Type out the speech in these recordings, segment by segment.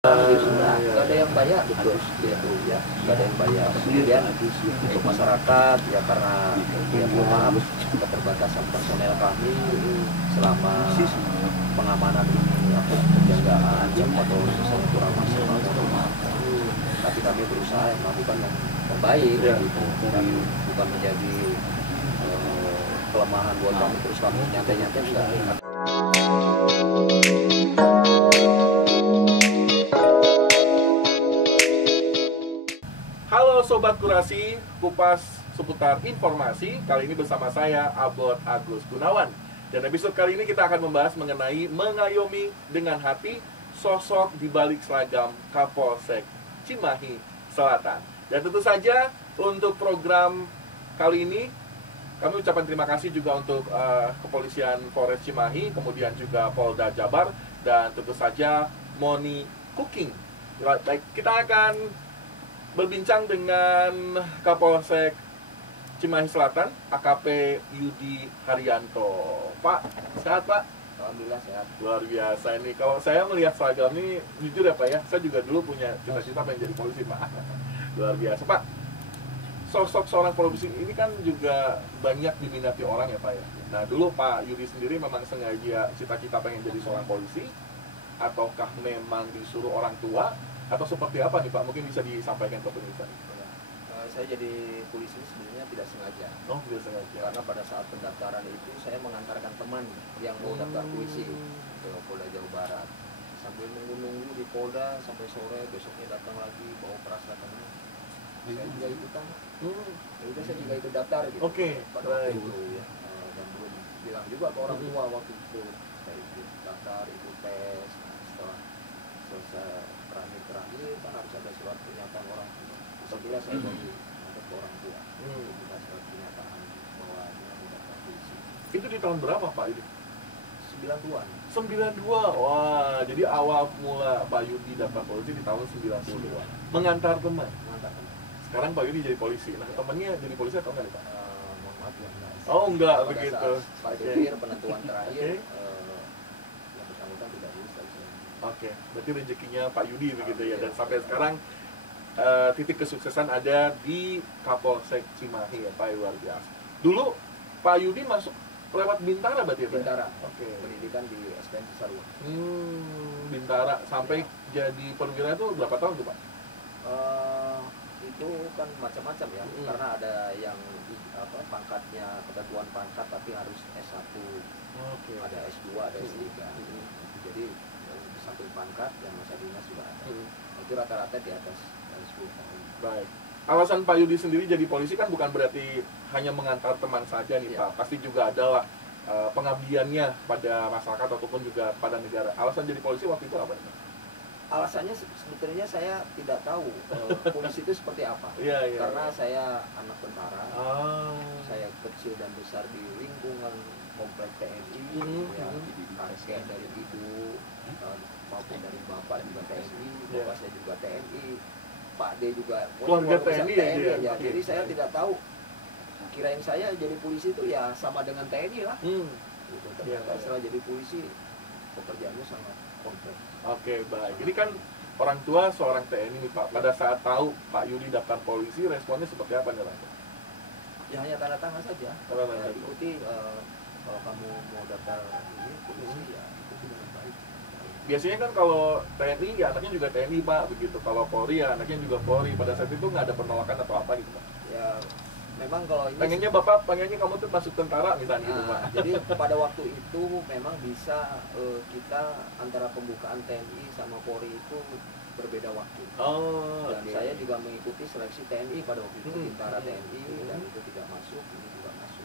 Nggak ada yang bayar, betul dia tuh ya, nggak ada yang bayar. Kemudian untuk masyarakat ya, karena ya mohon maaf keterbatasan personel kami selama pengamanan ini atau penjagaan jam atau sesuatu kurang maksimal, mohon maaf. Tapi kami berusaha yang melakukan yang terbaik gitu, dan bukan menjadi kelemahan buat kami terus kami nyantai-nyantai, enggak. Halo Sobat Kurasi, kupas seputar informasi. Kali ini bersama saya, Abot Agus Gunawan. Dan episode kali ini kita akan membahas mengenai mengayomi dengan hati sosok di balik seragam Kapolsek Cimahi Selatan. Dan tentu saja untuk program kali ini kami ucapkan terima kasih juga untuk Kepolisian Polres Cimahi, kemudian juga Polda Jabar, dan tentu saja Moni Cooking. Baik, kita akan berbincang dengan Kapolsek Cimahi Selatan, AKP Yudi Haryanto. Pak, sehat Pak? Alhamdulillah sehat. Luar biasa ini. Kalau saya melihat seragam ini, jujur ya Pak ya, saya juga dulu punya cita-cita pengen jadi polisi Pak. Luar biasa Pak. Sosok seorang polisi ini kan juga banyak diminati orang ya Pak ya. Nah dulu Pak Yudi sendiri memang sengaja cita-cita pengen jadi seorang polisi, ataukah memang disuruh orang tua, atau seperti apa nih Pak? Mungkin bisa disampaikan ke pemirsa. Saya jadi polisi sebenarnya tidak sengaja. Oh, tidak sengaja. Karena pada saat pendaftaran itu saya mengantarkan teman yang mau daftar polisi ke Polda Jawa Barat. Sambil nunggu-nunggu di Polda sampai sore, besoknya datang lagi bawa perasaan. Saya juga ikutan. Ya udah, saya juga ikut daftar gitu. Oke. Pada waktu itu ya. Dan belum bilang juga ke orang tua waktu itu. Saya ikut daftar, ikut tes. Nah, setelah selesai terakhir kan harus ada surat pernyataan orang tua. Setelah saya baru untuk ke orang tua, kita surat pernyataan bahwa dia mau daftar polisi. Itu di tahun berapa Pak itu? 92-an. 92. Wah, jadi awal mula Pak Yudi daftar polisi di tahun 92. Mengantar teman. Mengantar teman. Sekarang Pak Yudi jadi polisi. Nah, temannya jadi polisi atau enggak nih Pak? Mohon maaf ya, enggak. Oh, enggak Pada begitu. saat terakhir penentuan terakhir, yang bersangkutan tidak lulus dari sini. Oke, berarti rezekinya Pak Yudi begitu ya. Dan sampai sekarang titik kesuksesan ada di Kapolsek Cimahi ya Pak, luar biasa. Dulu Pak Yudi masuk lewat Bintara berarti ya Pak? Bintara. Oke. Pendidikan di SPN Cisarua. Bintara sampai jadi perwira itu berapa tahun tuh Pak? Itu kan macam-macam ya, karena ada yang pangkatnya ketentuan pangkat tapi harus S1, ada S2, ada S3. Jadi di samping pangkat dan masa dinas juga ada. Itu rata-rata di atas 10 tahun. Baik. Alasan Pak Yudi sendiri jadi polisi kan bukan berarti hanya mengantar teman saja nih Pak. Pasti juga adalah pengabdiannya pada masyarakat ataupun juga pada negara. Alasan jadi polisi waktu itu apa nih? Alasannya sebetulnya saya tidak tahu polisi itu seperti apa. Karena saya anak tentara. Saya kecil dan besar di lingkungan komplek TNI, kakek dari ibu maupun dari bapak juga TNI, bapak saya juga TNI, Pak D juga keluarga TNI ya. Jadi saya tidak tahu, kirain saya jadi polisi itu ya sama dengan TNI lah. Gitu. Ternyata setelah jadi polisi pekerjaannya sangat kompleks. Oke, baik. Ini kan orang tua seorang TNI nih Pak. Pada saat tahu Pak Yudi daftar polisi, responnya seperti apa nih Pak? Ya hanya tanda tangan saja. Ya, ikuti kalau kamu mau daftar ini polisi ya ikuti dengan baik. Biasanya kan kalau TNI ya anaknya juga TNI Pak, begitu. Kalau Polri ya anaknya juga Polri. Pada saat itu nggak ada penolakan atau apa gitu Pak? Ya memang kalau ini pengennya kamu tuh masuk tentara misalnya gitu Pak. Jadi pada waktu itu memang bisa kita antara pembukaan TNI sama Polri itu berbeda waktu. Dan saya juga mengikuti seleksi TNI pada waktu itu, Bintara TNI, dan itu tidak masuk, ini juga masuk.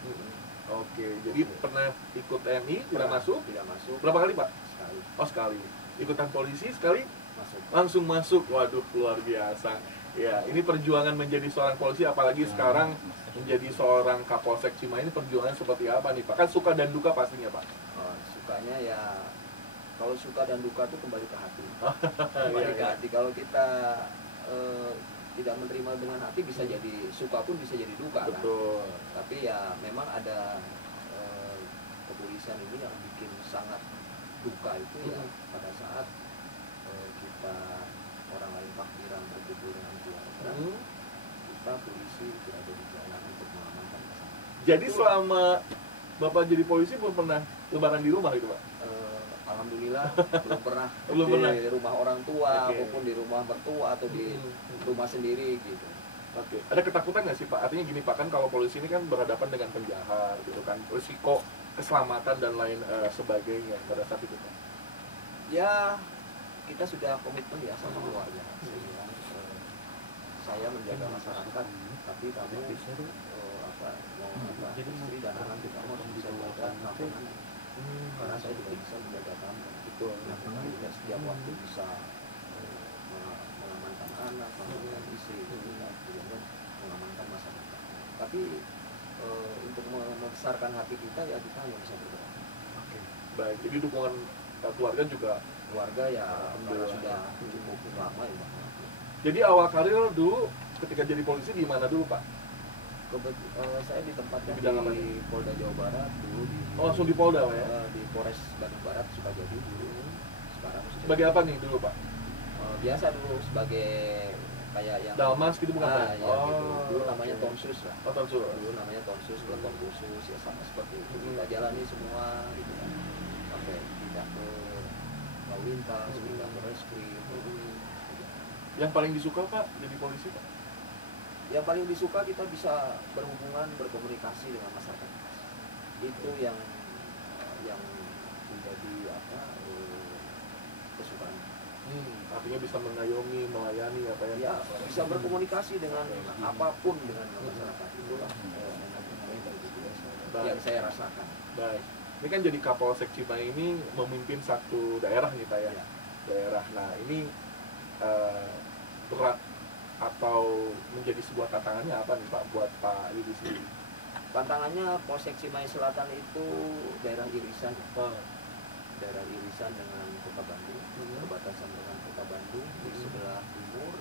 Oke, jadi pernah ikut TNI, pernah masuk? Tidak masuk. Berapa kali Pak? Sekali. Oh, sekali. Ikutan polisi sekali? Masuk. Langsung masuk. Waduh, luar biasa. Ya, ini perjuangan menjadi seorang polisi, apalagi sekarang menjadi seorang Kapolsek Cimahi, ini perjuangan seperti apa nih Pak? Kan suka dan duka pastinya Pak. Sukanya ya, kalau suka dan duka itu kembali ke hati. Kembali ke hati. Kalau kita tidak menerima dengan hati, bisa jadi suka pun bisa jadi duka. Betul. Kan? Tapi ya memang ada kepolisian ini yang bikin sangat duka itu ya pada saat kita polisi berada di jalan untuk mengamankan masyarakat. Jadi selama Bapak jadi polisi belum pernah lebaran di rumah gitu Pak? Alhamdulillah belum pernah Belum pernah. di rumah orang tua Oke. maupun di rumah mertua atau di rumah sendiri gitu. Oke. Ada ketakutan nggak sih Pak? Artinya gini Pak, kan kalau polisi ini kan berhadapan dengan penjahat gitu kan, risiko keselamatan dan lain sebagainya pada saat itu Pak. Ya kita sudah komitmen ya sama keluarga. Sehingga, saya menjaga masyarakat, tapi kamu istri dan anak kamu harus bisa menjaga kamu. Karena saya tidak bisa menjaga kamu. Betul. Nah, karena tidak setiap waktu bisa mengamankan anak, mengamankan istri, kemudian mengamankan masyarakat. Tapi untuk membesarkan hati kita ya kita hanya bisa berdoa. Oke. Baik. Jadi dukungan keluarga juga. Keluarga ya karena sudah cukup lama ya Pak. Jadi awal karir dulu ketika jadi polisi di mana dulu Pak? Saya ditempatkan Di bidang apa di Polda Jawa Barat dulu di Langsung di Polda Pak ya? di Polres Bandung Barat Sukajadi dulu. Sekarang Sebagai apa nih dulu Pak? biasa dulu sebagai kayak yang Dalmas gitu bukan Pak? ya, gitu. Dulu namanya Tonsus lah. Oh, Tonsus. Dulu namanya Tonsus, peleton khusus ya sama seperti itu. Kita jalani semua gitu kan. Sampai pindah ke lalu lintas, pindah ke reskrim. Yang paling disuka Pak jadi polisi Pak? Yang paling disuka kita bisa berhubungan, berkomunikasi dengan masyarakat. Itu yang menjadi kesukaan. Artinya bisa mengayomi, melayani apa ya? Ya bisa berkomunikasi dengan apapun dengan masyarakat, itulah yang saya rasakan. Baik. Ini kan jadi Kapolsek Cimahi ini memimpin satu daerah nih Pak ya? Ya. Daerah. Nah ini berat atau menjadi sebuah tantangannya apa nih Pak buat Pak Yudi sendiri? Tantangannya Polsek Cimahi Selatan itu daerah irisan, daerah irisan dengan Kota Bandung, berbatasan dengan Kota Bandung di sebelah timur,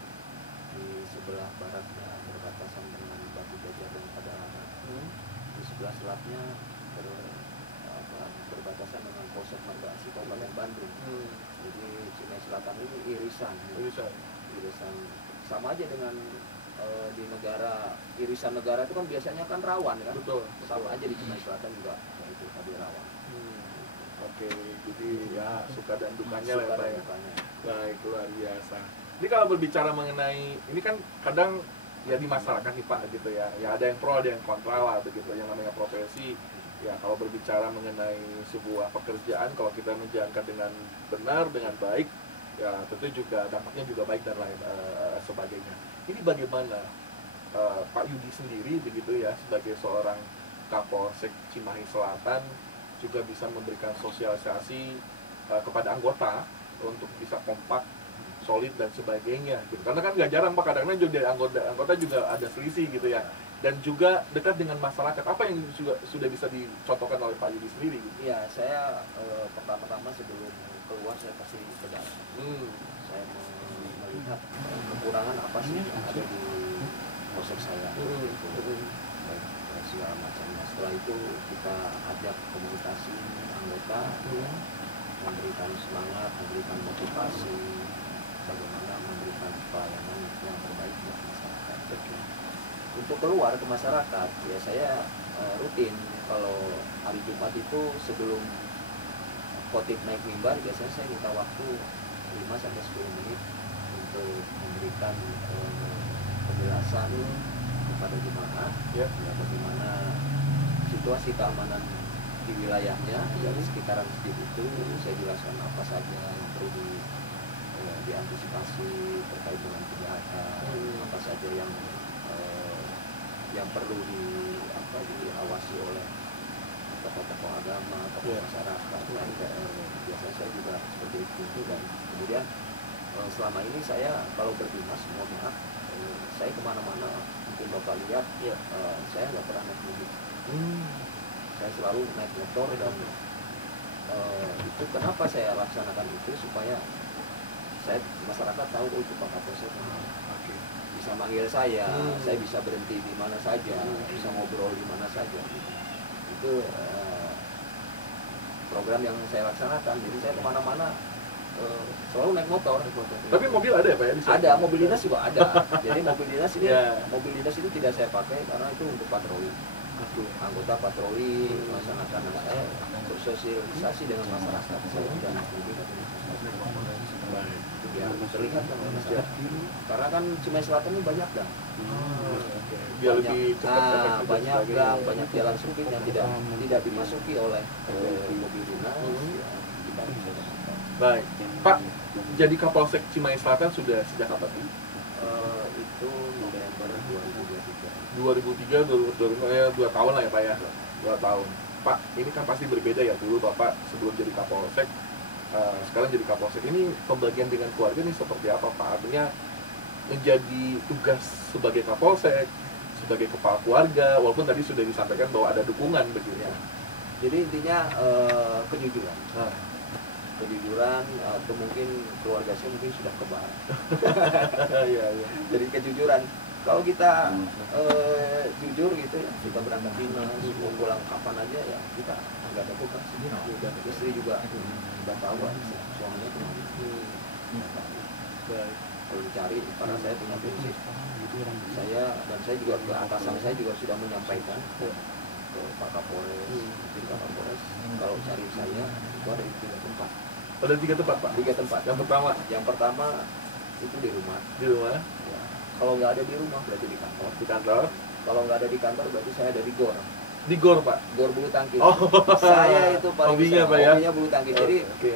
di sebelah baratnya berbatasan dengan Batu Jajar dan Padalarang, di sebelah selatnya berbatasan dengan Polsek Marga Asih Kabupaten Bandung. Jadi Cimahi Selatan ini irisan sama aja dengan di negara irisan negara itu kan biasanya kan rawan kan. Betul. Sama aja di Cimahi Selatan juga itu tadi rawan. Oke, jadi ya suka dan dukanya lah ya Pak ya. Dukanya. Baik, luar biasa. Ini kalau berbicara mengenai ini kan kadang ya di masyarakat nih Pak gitu ya. Ya ada yang pro, ada yang kontra lah begitu yang namanya profesi. Ya kalau berbicara mengenai sebuah pekerjaan kalau kita menjalankan dengan benar, dengan baik, ya tentu juga dampaknya juga baik dan lain sebagainya. Ini bagaimana Pak Yudi sendiri begitu ya sebagai seorang Kapolsek Cimahi Selatan juga bisa memberikan sosialisasi kepada anggota untuk bisa kompak, solid dan sebagainya gitu. Karena kan nggak jarang Pak kadang-kadang juga dari anggota juga ada selisih gitu ya. Dan juga dekat dengan masyarakat. Apa yang sudah bisa dicontohkan oleh Pak Yudi sendiri? Gitu? Iya, saya pertama-tama sebelum keluar saya pasti bedah. Saya melihat kekurangan apa sih yang ada di polsek saya. Segala macamnya. Setelah itu kita ajak komunikasi anggota, memberikan semangat, memberikan motivasi, bagaimana memberikan pelayanan yang terbaik buat masyarakat. Untuk keluar ke masyarakat, ya saya rutin kalau hari Jumat itu sebelum khotib naik mimbar, biasanya saya minta waktu 5-10 menit untuk memberikan penjelasan kepada jemaah ya bagaimana situasi keamanan di wilayahnya di sekitaran masjid itu. Saya jelaskan apa saja yang perlu diantisipasi terkait dengan kejahatan, apa saja yang perlu diawasi oleh tokoh-tokoh agama, tokoh masyarakat, RT/RW. Biasanya saya juga seperti itu. Dan kemudian selama ini saya kalau berdinas, mohon maaf, saya kemana-mana mungkin Bapak lihat, saya nggak pernah naik mobil. Saya selalu naik motor dan itu kenapa saya laksanakan itu supaya masyarakat tahu itu Pak Kapolsek. Bisa manggil saya bisa berhenti di mana saja, bisa ngobrol di mana saja. Itu program yang saya laksanakan. Jadi saya kemana-mana selalu naik motor. Tapi mobil ada ya Pak ya di sini? Ada, mobil dinas juga ada. Jadi mobil dinas ini, Ya. mobil dinas itu tidak saya pakai karena itu untuk patroli. Anggota patroli melaksanakan saya bersosialisasi dengan masyarakat. Saya tidak naik mobil atau itu biar terlihat kan masyarakat. Karena kan Cimahi Selatan ini banyak gang. Biar lebih cepat efektif dan banyak sebagainya. gang, banyak jalan sempit yang tidak dimasuki oleh mobil dinas. Ya, kita Baik, Pak, jadi Kapolsek Cimahi Selatan sudah sejak kapan? itu November 2023. 2003, 2005, ya 2 tahun lah ya Pak ya, 2 tahun. Pak, ini kan pasti berbeda ya, dulu Bapak sebelum jadi Kapolsek, sekarang jadi Kapolsek. Ini pembagian dengan keluarga ini seperti apa Pak? Artinya menjadi tugas sebagai Kapolsek, sebagai kepala keluarga, walaupun tadi sudah disampaikan bahwa ada dukungan begitu ya. Jadi intinya kejujuran. Nah, Kejujuran atau mungkin keluarga saya mungkin sudah kebal. iya, iya. Jadi kejujuran. Kalau kita jujur gitu ya, kita berangkat dinas, mau pulang kapan aja ya kita nggak ada beban. Istri juga udah tahu kan, suaminya kemana. Baik. Kalau dicari, karena saya punya prinsip. Saya juga ke atasan saya juga sudah menyampaikan ke Pak Kapolres, Pak Kapolres. Kalau cari saya itu ada di 3 tempat. Ada 3 tempat Pak? 3 tempat. Yang pertama itu di rumah. Di rumah, Ya. Kalau nggak ada di rumah berarti di kantor. di kantor, Kalau nggak ada di kantor berarti saya ada di gor. di GOR Pak. Gor bulu tangkis. Oh. Saya itu paling Hobinya, besar. Pak, ya? Hobinya bulu tangkis. Jadi Oke.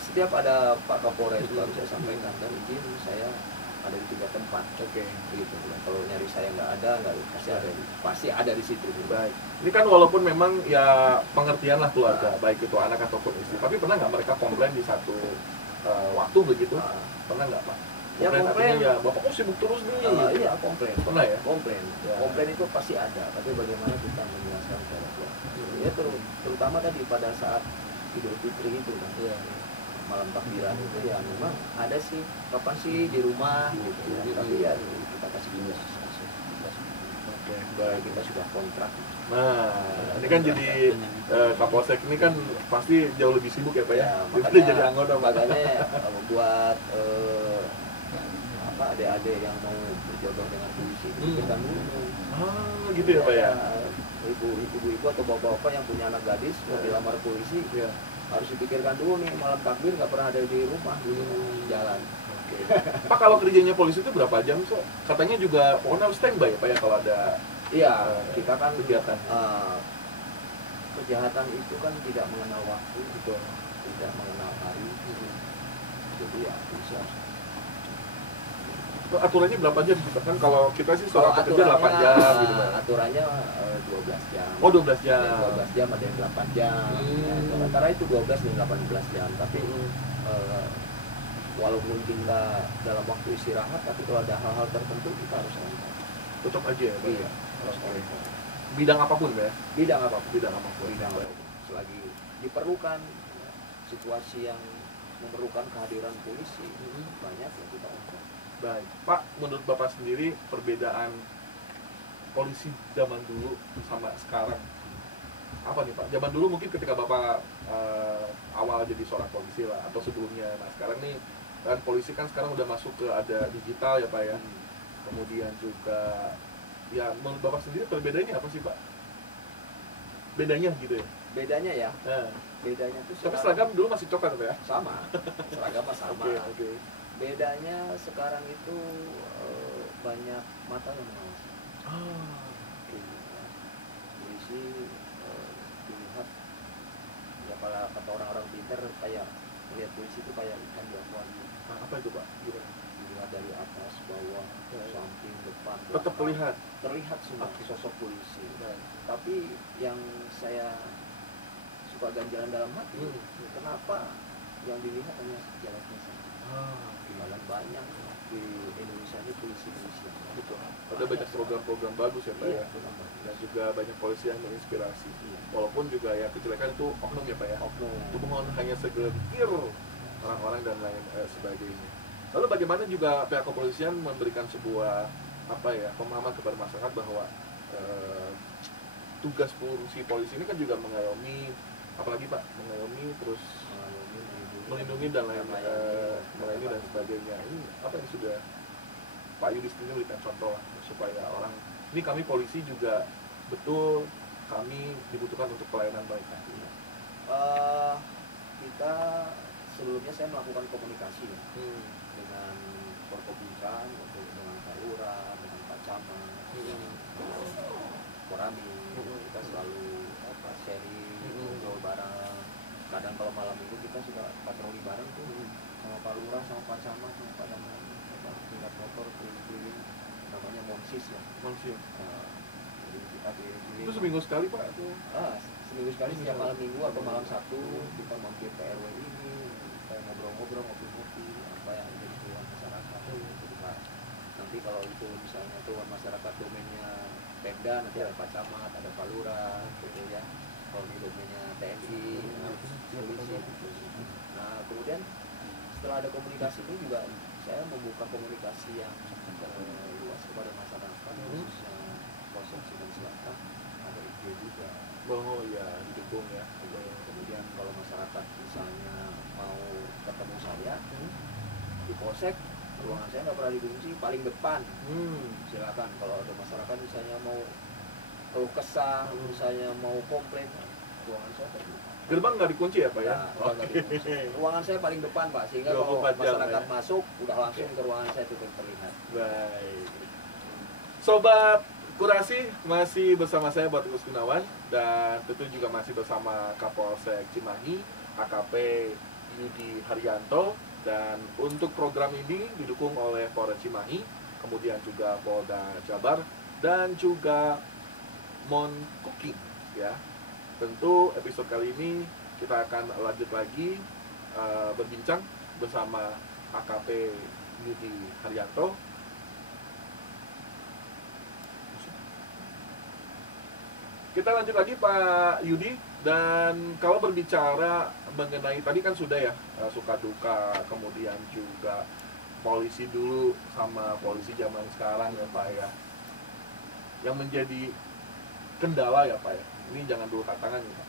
setiap ada Pak Kapolres baru saya sampaikan dan izin saya ada di 3 tempat. Oke. Begitu. Kalau nyari saya nggak ada pasti ada di situ. Baik. Ini kan walaupun memang ya pengertian lah keluarga, baik itu anak ataupun istri. Tapi pernah nggak mereka komplain di satu waktu begitu? Nah, Pernah nggak Pak? Ya, komplain. artinya ya bapak kok sibuk terus nih. iya komplain. Pernah ya? Komplain. Ya. Komplain itu pasti ada. Tapi bagaimana kita menjelaskan kepada keluarga? Ya terutama tadi pada saat Idul Fitri itu kan. Iya. Malam takbiran itu ya memang ada sih kapan sih di rumah gitu ya. Tapi ya kita kasih jelas. Oke. Baik kita sudah kontrak. Nah, ini kan jadi Kapolsek ini kan pasti jauh lebih sibuk ya Pak ya? makanya Daripada jadi anggota Pak. makanya buat adik-adik yang mau berjodoh dengan polisi pikirkan dulu. Ah, gitu ya Pak ya? Ibu-ibu atau bapak-bapak yang punya anak gadis mau dilamar polisi Iya. harus dipikirkan dulu nih, malam takbir nggak pernah ada di rumah gitu jalan. Pak, kalau kerjanya polisi itu berapa jam so? Katanya juga pokoknya harus standby ya Pak ya kalau ada Iya, kita kan kegiatan. Kejahatan itu kan tidak mengenal waktu, Gitu. tidak mengenal hari. Jadi ya polisi harus. Aturannya berapa jam? Kan kalau kita sih Kalau seorang pekerja 8 jam gitu Pak. aturannya 12 jam. Oh, 12 jam. Ada yang 12 jam, ada yang 8 jam. Ya, sementara itu 12 dan 18 jam. Tapi walaupun kita dalam waktu istirahat, tapi kalau ada hal-hal tertentu kita harus on-call. Tetap aja ya Pak. Iya, harus on-call. Bidang apapun Pak ya? Bidang apapun. Bidang apapun. Bidang apapun. Selagi diperlukan situasi yang memerlukan kehadiran polisi, banyak yang kita on-call. Baik, Pak, menurut Bapak sendiri perbedaan polisi zaman dulu sama sekarang apa nih Pak? Zaman dulu mungkin ketika Bapak awal jadi seorang polisi lah atau sebelumnya. Nah sekarang nih kan polisi kan sekarang udah masuk ke ada digital ya Pak ya. Kemudian juga ya menurut Bapak sendiri perbedaannya apa sih Pak? Bedanya gitu ya? Bedanya ya, Nah, bedanya tuh tapi sekarang seragam dulu masih coklat Pak ya? sama, seragam mah sama. Oke. Bedanya sekarang itu banyak mata yang mengawasi. Polisi dilihat ya kalau kata orang-orang pintar kayak lihat polisi itu kayak ikan di akuarium. Nah, apa itu Pak? Gimana? Dilihat dari atas, bawah, samping, depan. Tetap belakang. terlihat. Terlihat semua Oke. sosok polisi. Nah, Tapi yang saya suka ganjalan dalam hati, kenapa yang dilihat hanya jalannya saja? Jalan banyak di Indonesia ini polisi-polisi yang Betul. Ada banyak program-program bagus ya Pak Iya, ya. Dan juga banyak polisi yang menginspirasi. Iya. Walaupun juga ya kejelekan itu oknum ya Pak ya. Oknum. Itu mohon hanya segelintir orang-orang dan lain sebagainya. Lalu bagaimana juga pihak kepolisian memberikan sebuah apa ya pemahaman kepada masyarakat bahwa tugas fungsi polisi ini kan juga mengayomi apalagi Pak mengayomi terus mengayomi, melindungi, melindungi dan lain melayani dan sebagainya. Ini apa yang sudah Pak Yudis ini berikan contoh lah, supaya orang ini kami polisi juga betul kami dibutuhkan untuk pelayanan mereka. Kita sebelumnya saya melakukan komunikasi ya, dengan Forkopimka, dengan Pak Lurah, dengan Pak Camat, Korami. Kita selalu sharing, ngobrol bareng. Kadang kalau malam minggu kita suka patroli bareng tuh sama Pak Lurah, sama Pak Camat, sama Pak Camat, tingkat motor keliling-keliling, namanya Monsis ya. Monsis. Jadi kita keliling-keliling. Itu seminggu sekali Pak? Atau? Seminggu sekali setiap malam minggu atau malam Sabtu kita mampir ke RW ini, kita ngobrol-ngobrol, ngopi-ngopi apa yang menjadi keluhan masyarakat. Jadi Pak, nanti kalau itu misalnya keluhan masyarakat domainnya Pemda, nanti ada Pak Camat, ada Pak Lurah, gitu ya. Kalau di domainnya TNI, polisi. Nah kemudian setelah ada komunikasi ini juga saya membuka komunikasi yang luas kepada masyarakat, khususnya Polsek Cimahi Selatan, ada IG juga. Oh ya, didukung ya. Kemudian kalau masyarakat misalnya mau ketemu saya di Polsek, ruangan saya nggak pernah dikunci, paling depan. Silakan kalau ada masyarakat misalnya mau keluh kesah, misalnya mau komplain, ruangan saya terbuka. Gerbang nggak dikunci ya Pak ya? Nah, ruangan saya paling depan Pak, sehingga kalau masyarakat masuk udah langsung ke ruangan saya itu terlihat. Baik. Sobat Kurasi, masih bersama saya Bapak Agus Gunawan, dan tentu juga masih bersama Kapolsek Cimahi, AKP Yudi Haryanto. Dan untuk program ini didukung oleh Polres Cimahi, kemudian juga Polda Jabar, dan juga Mon Cooking ya. Tentu episode kali ini kita akan lanjut lagi berbincang bersama AKP Yudi Haryanto. Kita lanjut lagi Pak Yudi, dan kalau berbicara mengenai tadi kan sudah ya suka duka, kemudian juga polisi dulu sama polisi zaman sekarang ya Pak ya, yang menjadi kendala ya Pak ya, ini jangan dulu katakan ya Pak,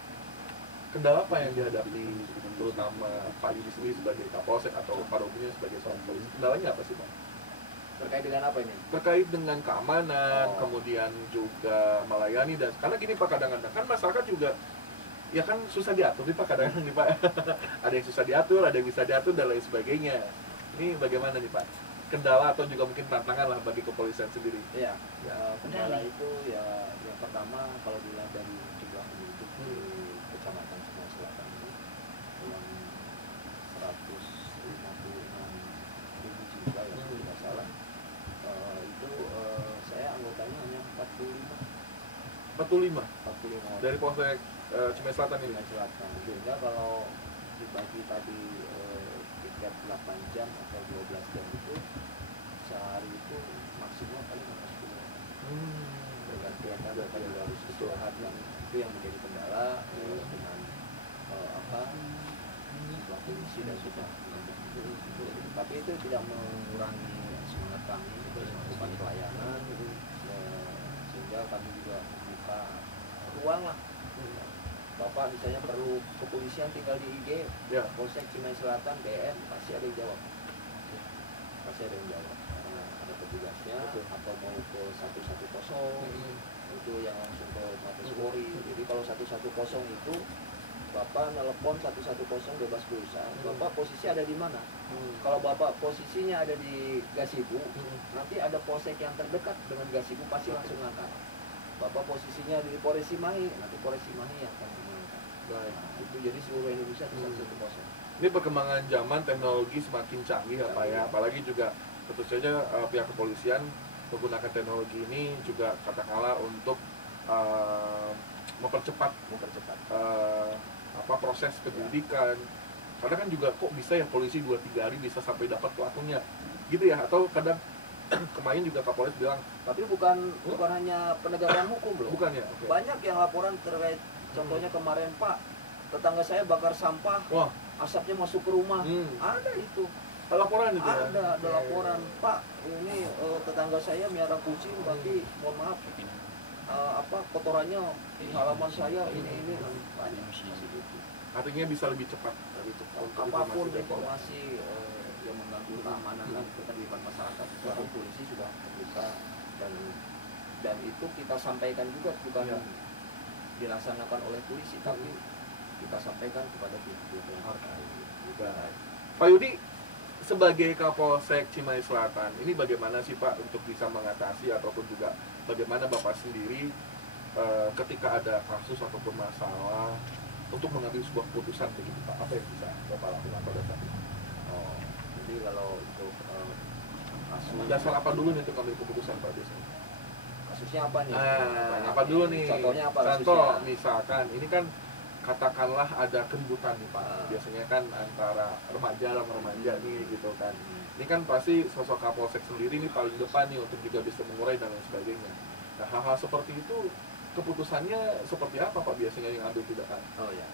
kendala apa yang dihadapi terutama Pak Yudi sendiri sebagai Kapolsek atau Pak Robinya sebagai seorang polisi, kendalanya apa sih Pak? Terkait dengan apa ini? Terkait dengan keamanan, kemudian juga melayani, dan karena gini Pak, kadang-kadang kan masyarakat juga ya kan susah diatur nih Pak, kadang-kadang nih Pak ada yang susah diatur, ada yang bisa diatur dan lain sebagainya. Ini bagaimana nih Pak? Kendala atau juga mungkin tantangan lah bagi kepolisian sendiri? Iya, kendala itu ya yang pertama kalau dilihat dari jumlah penduduk di Kecamatan Cimahi Selatan ini yang 156.000 jiwa ya kalau tidak salah, itu saya anggotanya hanya 45 orang. Dari Polsek Cimahi Selatan ini? Cimahi Selatan. Sehingga kalau dibagi tadi tiket 8 jam atau 12 jam itu sehari itu maksimal paling hanya 10 orang. Bergantian kan mereka juga harus istirahat, dan itu yang menjadi kendala dengan jumlah polisi dan sudah. Tapi itu tidak mengurangi semangat kami melakukan pelayanan, sehingga kami juga membuka ruang lah. Bapak misalnya perlu kepolisian tinggal di IG, Polsek Cimahi Selatan, BN, pasti ada yang jawab. Karena ada petugasnya, atau mau ke 110 itu yang langsung ke Mabes Polri. Jadi kalau 110 itu Bapak nelpon 110 bebas pulsa, Bapak posisi ada di mana? Kalau Bapak posisinya ada di Gasibu, nanti ada polsek yang terdekat dengan Gasibu pasti langsung ngangkat. Bapak posisinya di Polres Cimahi, nanti Polres Cimahi yang akan mengangkat. Nah, itu jadi seluruh Indonesia itu 110. Ini perkembangan zaman, teknologi semakin canggih ya Pak ya, apalagi juga tentu saja pihak kepolisian menggunakan teknologi ini juga katakanlah untuk mempercepat proses penyelidikan. Karena kan juga kok bisa ya polisi 2-3 hari bisa sampai dapat pelakunya gitu ya, atau kadang kemarin juga Kapolres bilang, tapi bukan hanya penegakan hukum loh. Bukan ya? Okay. Banyak yang laporan terkait, contohnya kemarin Pak, tetangga saya bakar sampah, asapnya masuk ke rumah. Ada itu. Laporan itu ya? Ada laporan, Pak, ini tetangga saya miara kucing, tapi mohon maaf, kotorannya di halaman saya ini banyak masih gitu. Artinya bisa lebih cepat. Untuk Apapun informasi informasi yang mengganggu keamanan dan keterlibatan masyarakat, itu polisi sudah terbuka, dan itu kita sampaikan juga, bukan dilaksanakan oleh polisi, tapi kita sampaikan kepada pihak-pihak yang terkait. Pak Yudi, sebagai Kapolsek Cimahi Selatan, ini bagaimana sih Pak untuk bisa mengatasi ataupun juga bagaimana Bapak sendiri ketika ada kasus ataupun masalah untuk mengambil sebuah keputusan begitu Pak? Apa yang bisa Bapak lakukan pada saat itu? Oh, jadi kalau untuk kasus, dasar apa dulu nih untuk ambil keputusan Pak biasanya? kasusnya apa nih? Apa dulu nih? Contohnya apa? Contoh, Kasusnya? misalkan ini kan katakanlah ada keributan nih Pak. Biasanya kan antara remaja sama remaja nih gitu kan. Ini kan pasti sosok Kapolsek sendiri nih paling depan nih untuk juga bisa mengurai dan lain sebagainya. Nah, hal-hal seperti itu keputusannya seperti apa Pak biasanya yang ambil tindakan? Oh ya,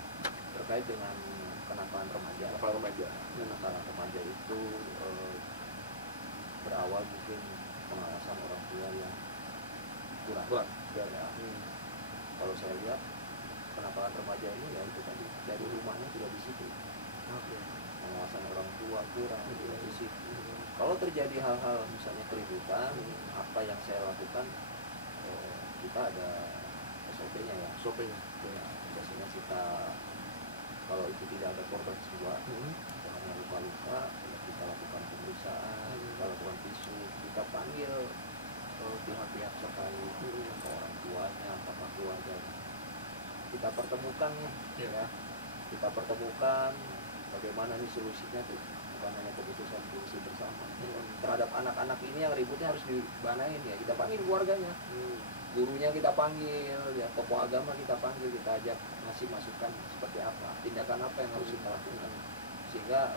terkait dengan kenakalan remaja. Kenakalan remaja. Kenakalan remaja itu berawal mungkin pengawasan orang tua yang kurang. Ya. Kalau saya lihat kenakalan remaja ini ya itu tadi, dari rumahnya tidak disiplin. Pengawasan orang tua kurang, tidak disiplin. Kalau terjadi hal-hal misalnya keributan, apa yang saya lakukan, kita ada SOP-nya ya. SOP-nya. Ya, biasanya kita, kalau itu tidak ada korban jiwa, hanya luka-luka, kita lakukan pemeriksaan, kita lakukan visu, kita panggil pihak-pihak terkait, orang tuanya, apakah keluarga, kita pertemukan ya, kita pertemukan bagaimana nih solusinya tuh, bukan hanya keputusan polisi bersama. Terhadap anak-anak ini yang ributnya harus dibanain ya, kita panggil keluarganya, gurunya kita panggil, ya tokoh agama kita panggil, kita ajak ngasih masukan seperti apa, tindakan apa yang harus kita lakukan, sehingga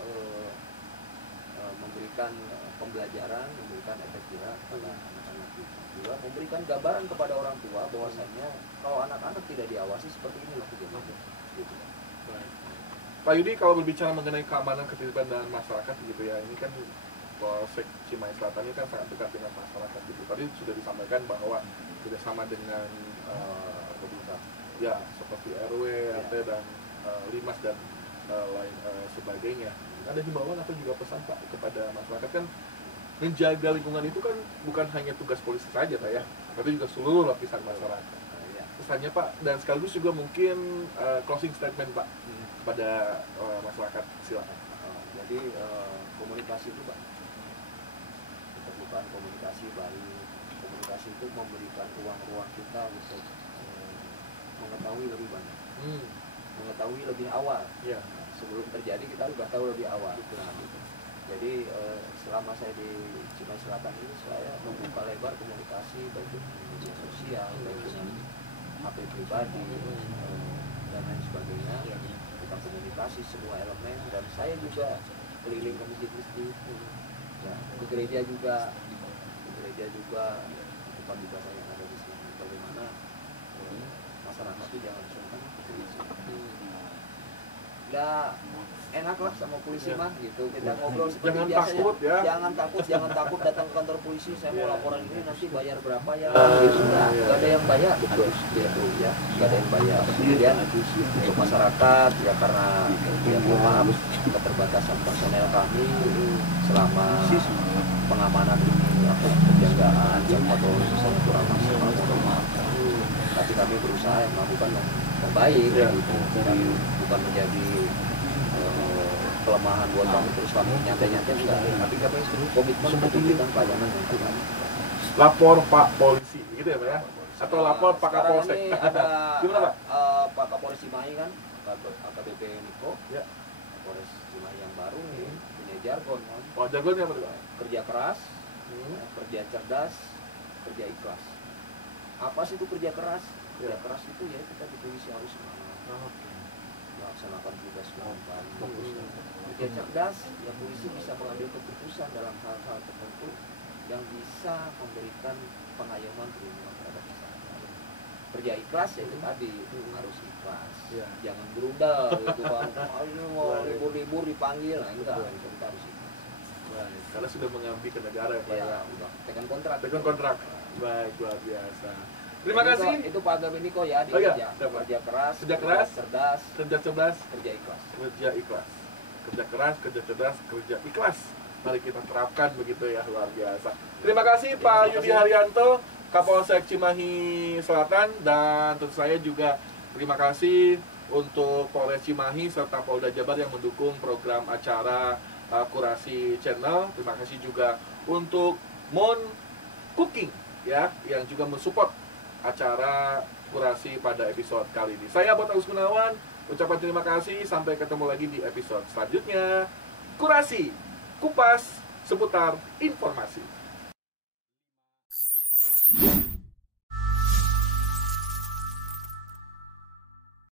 memberikan pembelajaran, memberikan efek jerah kepada anak-anak kita, juga memberikan gambaran kepada orang tua bahwasanya kalau anak-anak tidak diawasi seperti ini loh kejadiannya. Gitu. Pak Yudi, kalau berbicara mengenai keamanan ketertiban dan masyarakat gitu ya, ini kan Polsek Cimahi Selatan ini kan sangat dekat dengan masyarakat gitu. Tadi sudah disampaikan bahwa kerjasama dengan pemerintah, ya seperti RW, RT dan Limas dan lain sebagainya. Ada himbauan atau juga pesan Pak kepada masyarakat? Kan menjaga lingkungan itu kan bukan hanya tugas polisi saja Pak ya, tapi juga seluruh lapisan masyarakat. Pesannya Pak, dan sekaligus juga mungkin closing statement Pak pada masyarakat, silakan. Jadi komunikasi itu Pak, keterbukaan komunikasi baik. Komunikasi itu memberikan ruang-ruang kita untuk mengetahui lebih banyak, mengetahui lebih awal. Sebelum terjadi kita sudah tahu lebih awal. Jadi selama saya di Cimahi Selatan ini, saya membuka lebar komunikasi baik dengan media sosial, baik dengan HP pribadi dan lain sebagainya. Kita komunikasi semua elemen, dan saya juga keliling ke masjid-masjid, ya, ke gereja juga, bukan juga saya yang ada di sini. Bagaimana masyarakat itu jangan sungkan ke polisi. Udah enak lah sama polisi mah gitu, kita ngobrol seperti jangan biasanya. takut ya. Jangan takut datang ke kantor polisi, saya mau laporan ini nanti bayar berapa ya, gitu. Gak ada yang bayar, ya, gak ada yang bayar. Kemudian untuk masyarakat ya, karena ya mohon maaf keterbatasan personel kami selama pengamanan ini, penjagaan yang atau misalnya kurang maksimal, mohon maaf. Tapi kami berusaha yang melakukan yang terbaik, gitu. Dan bukan menjadi kelemahan buat kami terus kami nyantai-nyantai, enggak. Tapi kami komitmen untuk memberikan pelayanan yang terbaik. Lapor Pak Polisi, gitu ya Pak ya? Atau lapor Pak Sekarang Kapolsek? ini ada Gimana Pak? Pak Kapolres Cimahi kan, AKBP Niko, Ya. Kapolres Cimahi yang baru nih, punya jargon kan. Oh, jagoannya apa tuh Pak? Kerja keras, kerja cerdas, kerja ikhlas. Apa sih itu kerja keras? Kerja keras itu ya kita di polisi harus semangat, melaksanakan tugas dengan baik. Kerja cerdas, ya polisi bisa mengambil keputusan dalam hal-hal tertentu yang bisa memberikan pengayoman perlindungan terhadap masyarakat. Kerja ikhlas ya itu tadi, harus ikhlas. Jangan berundal gitu kan. Ini mau libur-libur dipanggil, nah enggak, kita harus ikhlas. Karena sudah mengabdi ke negara ya Pak ya. Udah tekan kontrak. Tekan kontrak. Baik, luar biasa. Terima kasih. Itu Pak Agam ini kok ya, Oh iya, kerja keras, kerja keras, cerdas, kerja cerdas, kerja ikhlas. kerja ikhlas. Kerja keras, kerja cerdas, kerja ikhlas. Mari kita terapkan begitu ya, luar biasa. Terima kasih Pak Yudi Haryanto, Kapolsek Cimahi Selatan, dan tentu saya juga terima kasih untuk Polres Cimahi serta Polda Jabar yang mendukung program acara Kurasi Channel. Terima kasih juga untuk Mon Cooking ya, yang juga mensupport acara Kurasi pada episode kali ini. Saya Abot Agus Gunawan, ucapan terima kasih, sampai ketemu lagi di episode selanjutnya. Kurasi, kupas seputar informasi.